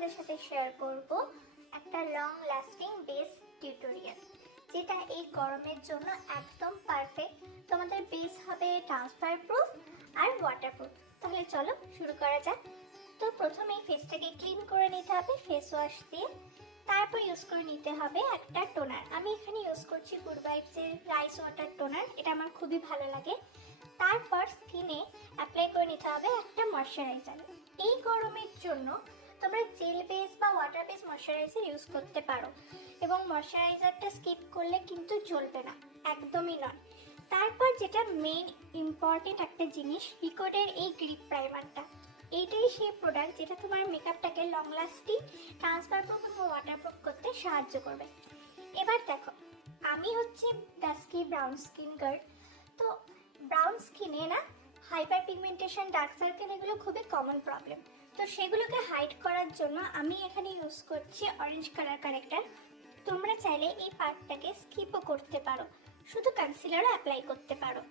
তোমাদের সাথে শেয়ার করব একটা লং লাস্টিং বেস টিউটোরিয়াল, যেটা এই গরমের জন্য একদম পারফেক্ট। তোমাদের বেস হবে ট্রান্সফার প্রুফ আর ওয়াটারপ্রুফ। তাহলে চলো শুরু করা যাক। তো প্রথমেই ফেসটাকে ক্লিন করে নিতে হবে ফেস ওয়াশ দিয়ে। তারপর ইউজ করে নিতে হবে একটা টোনার। আমি এখানে ইউজ করছি গুড ভাইবসের রাইস ওয়াটার টোনার, এটা আমার খুবই ভালো লাগে। তারপর স্কিনে অ্যাপ্লাই করে নিতে হবে একটা ময়শ্চারাইজার। এই গরমের জন্য তোমরা জেল বেস বা ওয়াটার বেস ময়শ্চারাইজার ইউজ করতে পারো, এবং ময়শ্চারাইজারটা স্কিপ করলে কিন্তু চলবে না, একদমই নয়। তারপর যেটা মেইন ইম্পর্টেন্ট একটা জিনিস, রিকোডের এই গ্রিপ প্রাইমারটা। এইটাই সেই প্রোডাক্ট যেটা তোমার মেকআপটাকে লং লাস্টিং, ট্রান্সফার প্রুফ এবং ওয়াটারপ্রুফ করতে সাহায্য করবে। এবার দেখো, আমি হচ্ছে ডাস্কি ব্রাউন স্কিন গার্ড। তো ব্রাউন স্কিনে না হাইপার পিগমেন্টেশন, ডার্ক সার্কেল এগুলো খুবই কমন প্রবলেম। তো সেগুলোকে হাইড করার জন্য আমি এখানে ইউজ করছি অরেঞ্জ কালার কারেক্টার। তোমরা চাইলে এই পার্টটাকে স্কিপও করতে পারো, শুধু কনসিলারও অ্যাপ্লাই করতে পারো।